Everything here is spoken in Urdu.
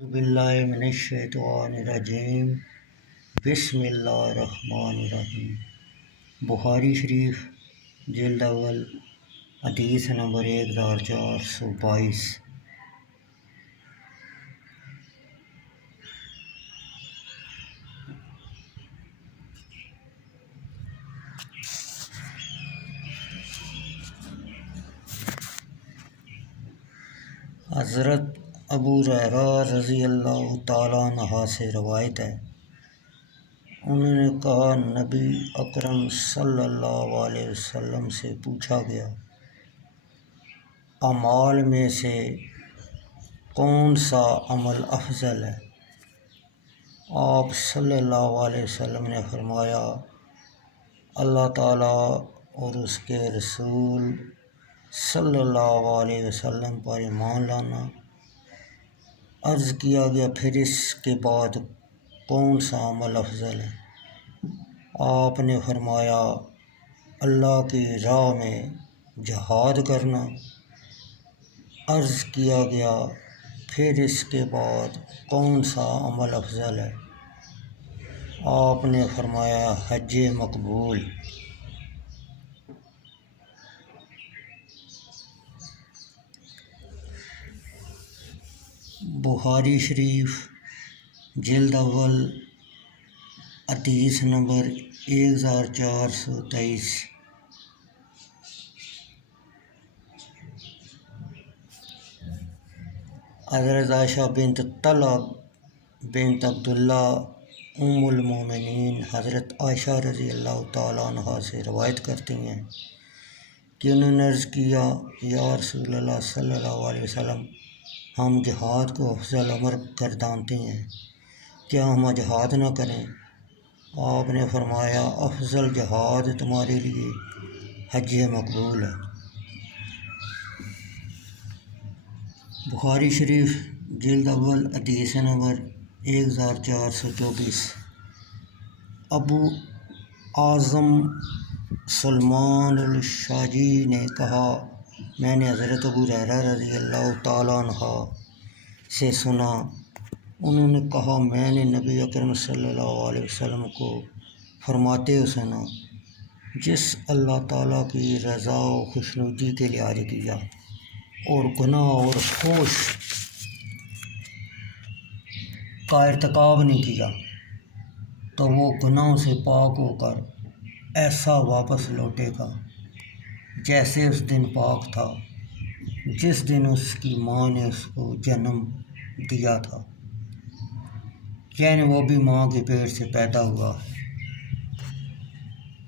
اعوذ باللہ من الشیطان الرجیم بسم اللہ الرحمن الرحیم۔ بخاری شریف جلد اول حدیث نمبر 1422۔ حضرت ابو ہریرہ رضی اللہ تعالیٰ عنہ سے روایت ہے، انہوں نے کہا نبی اکرم صلی اللہ علیہ وسلم سے پوچھا گیا، اعمال میں سے کون سا عمل افضل ہے؟ آپ صلی اللہ علیہ وسلم نے فرمایا، اللہ تعالیٰ اور اس کے رسول صلی اللہ علیہ وسلم پر ایمان لانا۔ عرض کیا گیا پھر اس کے بعد کون سا عمل افضل ہے؟ آپ نے فرمایا اللہ کی راہ میں جہاد کرنا۔ عرض کیا گیا پھر اس کے بعد کون سا عمل افضل ہے؟ آپ نے فرمایا حج مقبول۔ بخاری شریف جلد اول حدیث نمبر 1423۔ حضرت عائشہ بنت طلحہ بنت عبداللہ ام المومنین حضرت عائشہ رضی اللہ تعالیٰ عنہ سے روایت کرتی ہیں کہ انہوں نے عرض کیا، یا رسول اللہ صلی اللہ علیہ وسلم، ہم جہاد کو افضل عمل گردانتے ہیں، کیا ہم جہاد نہ کریں؟ آپ نے فرمایا افضل جہاد تمہارے لیے حج مقبول ہے۔ بخاری شریف جلد اول حدیث نمبر 1424۔ ابو اعظم سلمان الشاجی نے کہا، میں نے حضرت ابو ہریرہ رضی اللہ تعالیٰ عنہ سے سنا، انہوں نے کہا میں نے نبی اکرم صلی اللہ علیہ وسلم کو فرماتے ہوئے سنا، جس اللہ تعالیٰ کی رضا و خوشنودی کے لیے کیا اور گناہ اور فحش کا ارتکاب نہیں کیا تو وہ گناہوں سے پاک ہو کر ایسا واپس لوٹے گا جیسے اس دن پاک تھا جس دن اس کی ماں نے اس کو جنم دیا تھا، یعنی وہ بھی ماں کے پیٹ سے پیدا ہوا ہے۔